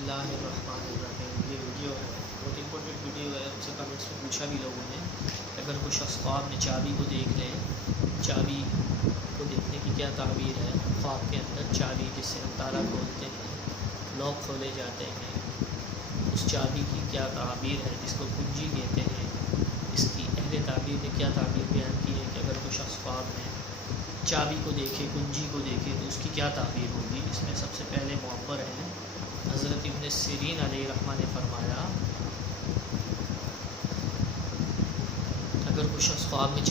اللہ الرحمن الرحیم۔ یہ ویڈیو ہے بہت امپورٹنٹ ویڈیو ہے، مجھ سے کمنٹس میں پوچھا بھی لوگوں نے اگر کوئی شخص خواب میں چابی کو دیکھ لے، چابی کو دیکھنے کی کیا تعبیر ہے؟ خواب کے اندر چابی جس سے ہم تالا کھولتے ہیں، لاک کھولے جاتے ہیں، اس چابی کی کیا تعبیر ہے جس کو کنجی کہتے ہیں؟ اس کی اہل تعبیر نے کیا تعبیر بیان کی ہے کہ اگر کوئی شخص خواب میں چابی کو دیکھے، کنجی کو دیکھے تو اس کی کیا تعبیر ہوگی؟ اس میں سب سے پہلے معبر ہیں حضرت ابن سیرین علیہ رحمہ نے فرمایا اگر کوئی شخص خواب میں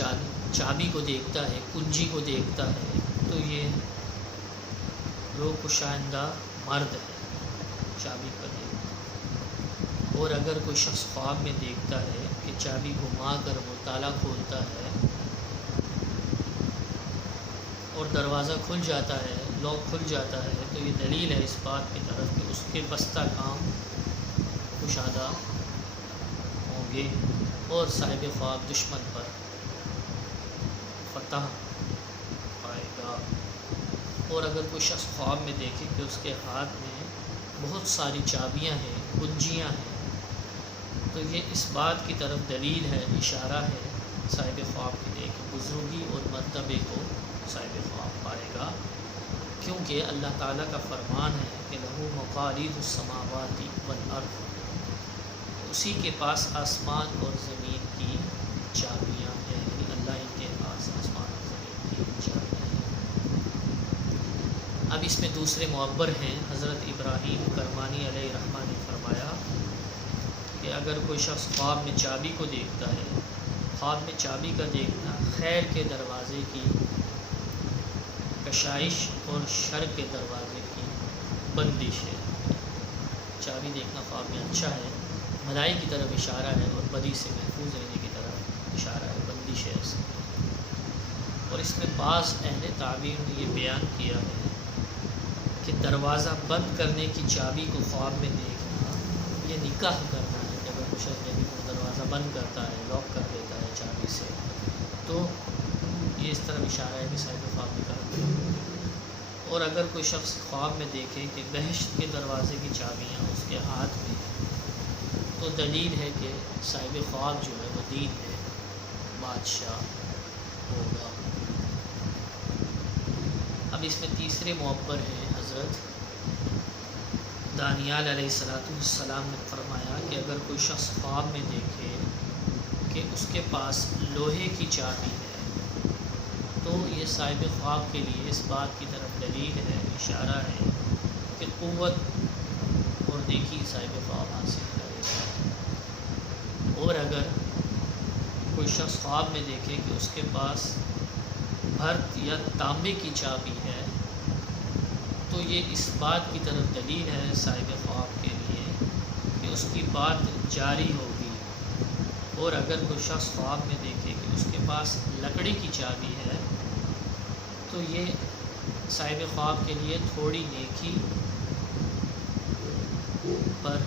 چابی کو دیکھتا ہے، کنجی کو دیکھتا ہے تو یہ روح کشائندہ مرد ہے، چابی کا دیکھتا۔ اور اگر کوئی شخص خواب میں دیکھتا ہے کہ چابی گھما کر وہ تالا کھولتا ہے اور دروازہ کھل جاتا ہے، لاک کھل جاتا ہے، تو یہ دلیل ہے اس بات کی طرف کہ اس کے بستہ کام کشادہ ہوں گے اور صاحب خواب دشمن پر فتح پائے گا۔ اور اگر کوئی شخص خواب میں دیکھے کہ اس کے ہاتھ میں بہت ساری چابیاں ہیں، کنجیاں ہیں، تو یہ اس بات کی طرف دلیل ہے، اشارہ ہے صاحب خواب کے لیے کہ بزرگی اور مرتبے کو صاحب خواب پائے گا، کیونکہ اللہ تعالیٰ کا فرمان ہے کہ لہو مقالید السماوات والارض، اسی کے پاس آسمان اور زمین کی چابیاں ہیں، یعنی اللہ ہی کے پاس آسمان اور زمین کی چابیاں ہیں۔ اب اس میں دوسرے معبر ہیں حضرت ابراہیم کرمانی علیہ رحمہ نے فرمایا کہ اگر کوئی شخص خواب میں چابی کو دیکھتا ہے، خواب میں چابی کا دیکھنا خیر کے دروازے کی کشائش اور شر کے دروازے کی بندش ہے۔ چابی دیکھنا خواب میں اچھا ہے، بھلائی کی طرف اشارہ ہے اور بدی سے محفوظ رہنے کی طرف اشارہ ہے، بندش ہے اس میں۔ اور اس میں بعض اہل تعبیر نے یہ بیان کیا ہے کہ دروازہ بند کرنے کی چابی کو خواب میں دیکھنا یہ نکاح کرنا ہے، کہ اگر کچھ دروازہ بند کرتا ہے، لاک کر دیتا ہے چابی سے، تو یہ اس طرح اشارہ ہے کہ صاحب خواب نکاح کرنا۔ اور اگر کوئی شخص خواب میں دیکھے کہ بہشت کے دروازے کی چابیاں اس کے ہاتھ میں تو دلیل ہے کہ صاحب خواب جو ہے وہ دین ہے، بادشاہ ہوگا۔ اب اس میں تیسرے معبر ہیں حضرت دانیال علیہ السلام نے فرمایا کہ اگر کوئی شخص خواب میں دیکھے کہ اس کے پاس لوہے کی چابی ہے تو یہ صاحب خواب کے لیے اس بات کی طرف دلیل ہے، اشارہ ہے کہ قوت اور نیکی صاحب خواب حاصل کرے گا۔ اور اگر کوئی شخص خواب میں دیکھے کہ اس کے پاس بھرت یا تانبے کی چابی ہے تو یہ اس بات کی طرف دلیل ہے صاحب خواب کے لیے کہ اس کی بات جاری ہوگی۔ اور اگر کوئی شخص خواب میں دیکھے کہ اس کے پاس لکڑی کی چابی ہے تو یہ صاحب خواب کے لیے تھوڑی نیکی پر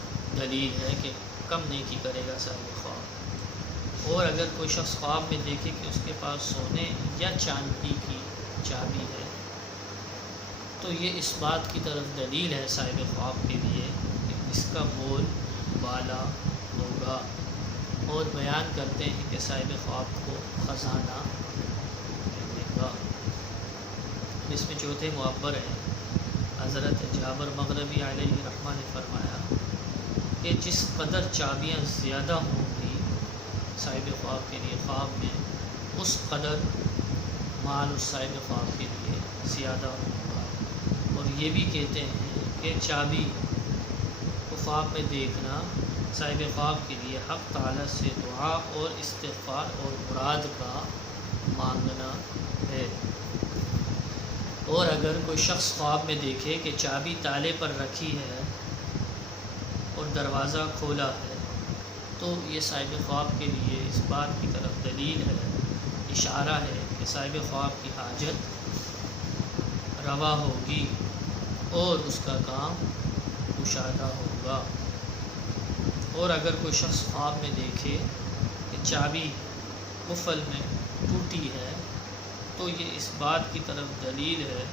دلیل ہے کہ کم نیکی کرے گا صاحب خواب۔ اور اگر کوئی شخص خواب میں دیکھے کہ اس کے پاس سونے یا چاندی کی چابی ہے تو یہ اس بات کی طرف دلیل ہے صاحب خواب کے لیے کہ اس کا بول بالا ہوگا۔ اور بیان کرتے ہیں کہ صاحب خواب کو خزانہ ملے گا۔ اس میں چوتھے معبر ہیں حضرت جابر مغربی علیہ رحمہ نے فرمایا کہ جس قدر چابیاں زیادہ ہوں گی صاحب خواب کے لیے خواب میں، اس قدر مال اس صاحب خواب کے لیے زیادہ ہوگا۔ اور یہ بھی کہتے ہیں کہ چابی کو خواب میں دیکھنا صاحب خواب کے لیے حق تعالی سے دعا اور استغفار اور مراد کا مانگنا ہے۔ اور اگر کوئی شخص خواب میں دیکھے کہ چابی تالے پر رکھی ہے اور دروازہ کھولا ہے تو یہ صاحب خواب کے لیے اس بات کی طرف دلیل ہے، اشارہ ہے کہ صاحب خواب کی حاجت روا ہوگی اور اس کا کام کشادہ ہوگا۔ اور اگر کوئی شخص خواب میں دیکھے کہ چابی قفل میں ٹوٹی ہے تو یہ اس بات کی طرف دلیل ہے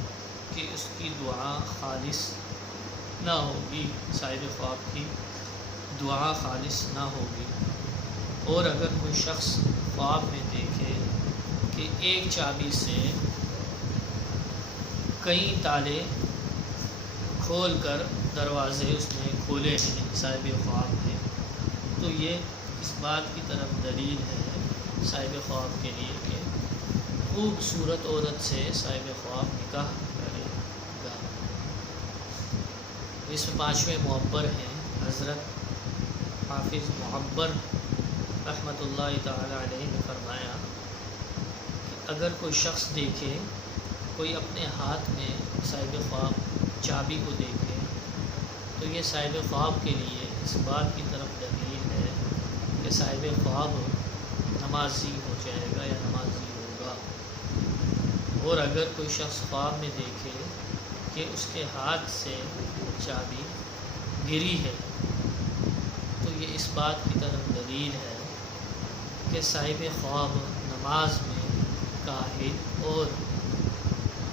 کہ اس کی دعا خالص نہ ہوگی، صاحب خواب کی دعا خالص نہ ہوگی۔ اور اگر کوئی شخص خواب میں دیکھے کہ ایک چابی سے کئی تالے کھول کر دروازے اس نے کھولے ہیں صاحب خواب نے، تو یہ اس بات کی طرف دلیل ہے صاحب خواب کے لیے کہ خوبصورت عورت سے صاحب خواب نکاح کرے گا۔ اس میں 5ویں معبر ہیں حضرت حافظ معبر رحمۃ اللہ تعالی علیہ نے فرمایا کہ اگر کوئی شخص دیکھے، کوئی اپنے ہاتھ میں صاحب خواب چابی کو دیکھے، تو یہ صاحب خواب کے لیے اس بات کی طرف دلیل ہے کہ صاحب خواب نمازی ہو جائے گا یا نمازی ہوگا۔ اور اگر کوئی شخص خواب میں دیکھے کہ اس کے ہاتھ سے چابی گری ہے، تو یہ اس بات کی طرف دلیل ہے کہ صاحب خواب نماز میں کاہل اور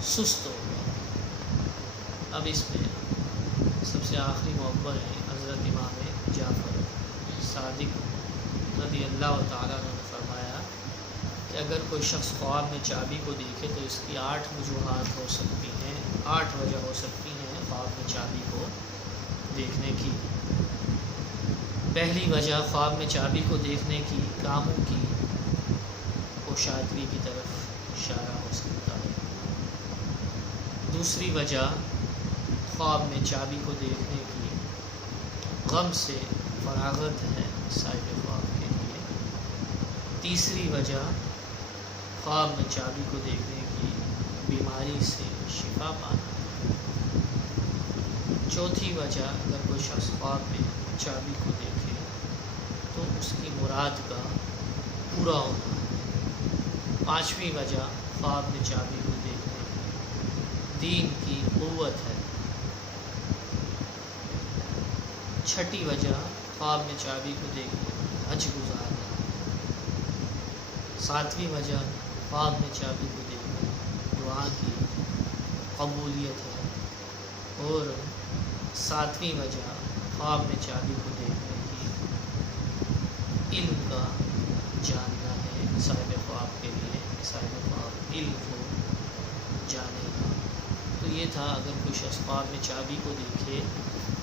سست ہوگا۔ اب اس میں سب سے آخری معبر ہے حضرت امام جعفر صادق رضی اللہ تعالیٰ عنہ نے فرمایا کہ اگر کوئی شخص خواب میں چابی کو دیکھے تو اس کی 8 وجوہات ہو سکتی ہیں، 8 وجہ ہو سکتی ہیں خواب میں چابی کو دیکھنے کی۔ پہلی وجہ خواب میں چابی کو دیکھنے کی کاموں کی کوشادگی کی طرف اشارہ ہو سکتا ہے۔ دوسری وجہ خواب میں چابی کو دیکھنے کی غم سے فراغت ہے صاحب خواب کے لیے۔ تیسری وجہ خواب میں چابی کو دیکھنے کی بیماری سے شفا پانا ہے۔ چوتھی وجہ اگر کوئی شخص خواب میں چابی کو دیکھے تو اس کی مراد کا پورا ہونا ہے۔ 5ویں وجہ خواب میں چابی کو دیکھنے کی دین کی قوت ہے۔ 6ٹھی وجہ خواب میں چابی کو دیکھنے حج گزارنا ہے۔ 7ویں وجہ خواب میں چابی کو دیکھنے دعا کی قبولیت ہے۔ اور 7ویں وجہ خواب میں چابی کو دیکھنے کی علم کا جاننا ہے صاحب خواب کے لیے، صاحب خواب علم کو جانے گا۔ تو یہ تھا اگر کوئی شخص خواب میں چابی کو دیکھے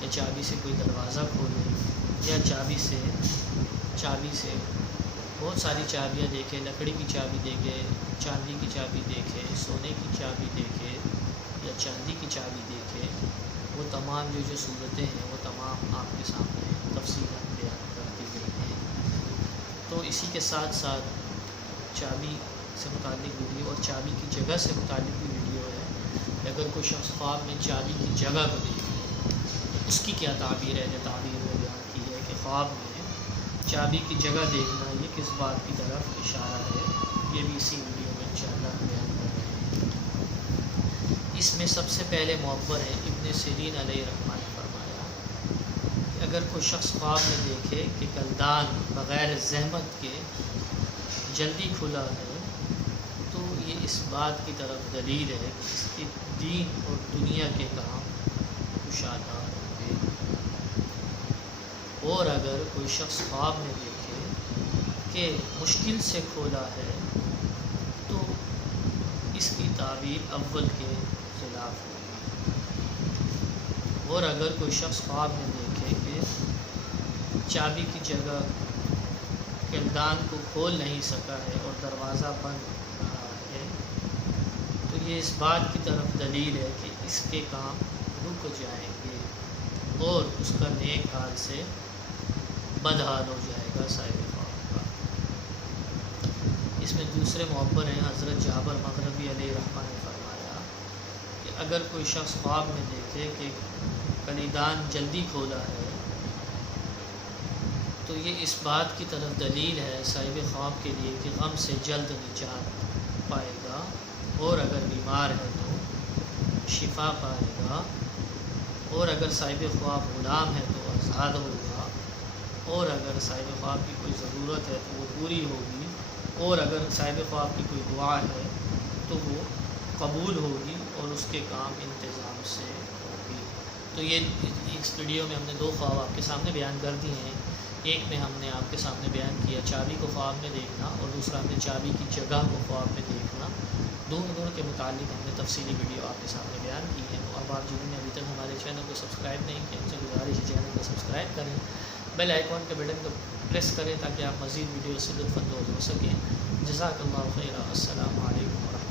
یا چابی سے کوئی دروازہ کھولے یا چابی سے بہت ساری چابیاں دیکھے، لکڑی کی چابی دیکھے، چاندی کی چابی دیکھے، سونے کی چابی دیکھے یا چاندی کی چابی دیکھے، وہ تمام جو صورتیں ہیں وہ تمام آپ کے سامنے تفصیلاً بیان کر دی گئی ہیں۔ تو اسی کے ساتھ ساتھ چابی سے متعلق ویڈیو اور چابی کی جگہ سے متعلق بھی ویڈیو ہے کہ اگر کوئی شخص خواب میں چابی کی جگہ کو دیکھے اس کی کیا تعبیر ہے۔ تعبیر میں بیان کی ہے کہ خواب میں چابی کی جگہ دیکھنا یہ کس بات کی طرف اشارہ ہے، یہ بھی اسی ویڈیو میں انشاءاللہ بیان کر رہے ہیں۔ اس میں سب سے پہلے معبر ہے ابن سیرین علیہ رحمہ نے فرمایا کہ اگر کوئی شخص خواب میں دیکھے کہ گلدان بغیر زحمت کے جلدی کھلا ہے، تو یہ اس بات کی طرف دلیل ہے کہ اس کے دین اور دنیا کے کام کشادہ ہوں گے۔ اور اگر کوئی شخص خواب میں دیکھے کہ مشکل سے کھولا ہے، تو اس کی تعبیر اول کے خلاف ہوگی۔ اور اگر کوئی شخص خواب میں دیکھے کہ چابی کی جگہ گلدان کو کھول نہیں سکا ہے اور دروازہ بند رہا ہے، تو یہ اس بات کی طرف دلیل ہے کہ اس کے کام رک جائیں گے اور اس کا نیک حال سے بد حال ہو جائے گا صاحب خواب کا۔ اس میں دوسرے معبر ہیں حضرت جابر مغربی علیہ رحمہ نے فرمایا کہ اگر کوئی شخص خواب میں دیکھے کہ کلیدان جلدی کھولا ہے، تو یہ اس بات کی طرف دلیل ہے صاحب خواب کے لیے کہ غم سے جلد نجات پائے گا، اور اگر بیمار ہے تو شفا پائے گا، اور اگر صاحب خواب غلام ہے تو آزاد ہوگا، اور اگر صاحب خواب کی کوئی ضرورت ہے تو وہ پوری ہوگی، اور اگر صاحب خواب کی کوئی دعا ہے تو وہ قبول ہوگی اور اس کے کام انتظام سے ہوگی۔ تو یہ اس ویڈیو میں ہم نے 2 خواب آپ کے سامنے بیان کر دیے ہیں۔ ایک میں ہم نے آپ کے سامنے بیان کیا چابی کو خواب میں دیکھنا، اور دوسرا ہم نے چابی کی جگہ کو خواب میں دیکھنا۔ دونوں کے متعلق ہم نے تفصیلی ویڈیو آپ کے سامنے بیان کی ہے۔ اب آپ جنہوں نے ابھی تک ہمارے چینل کو سبسکرائب نہیں کیا، ان سے گزارش ہے چینل کو سبسکرائب کریں، بیل آئیکن کے بٹن کو پریس کریں تاکہ آپ مزید ویڈیو سے لطف اندوز ہو سکیں۔ جزاک اللہ خیر۔ السلام علیکم ورحمۃ اللہ۔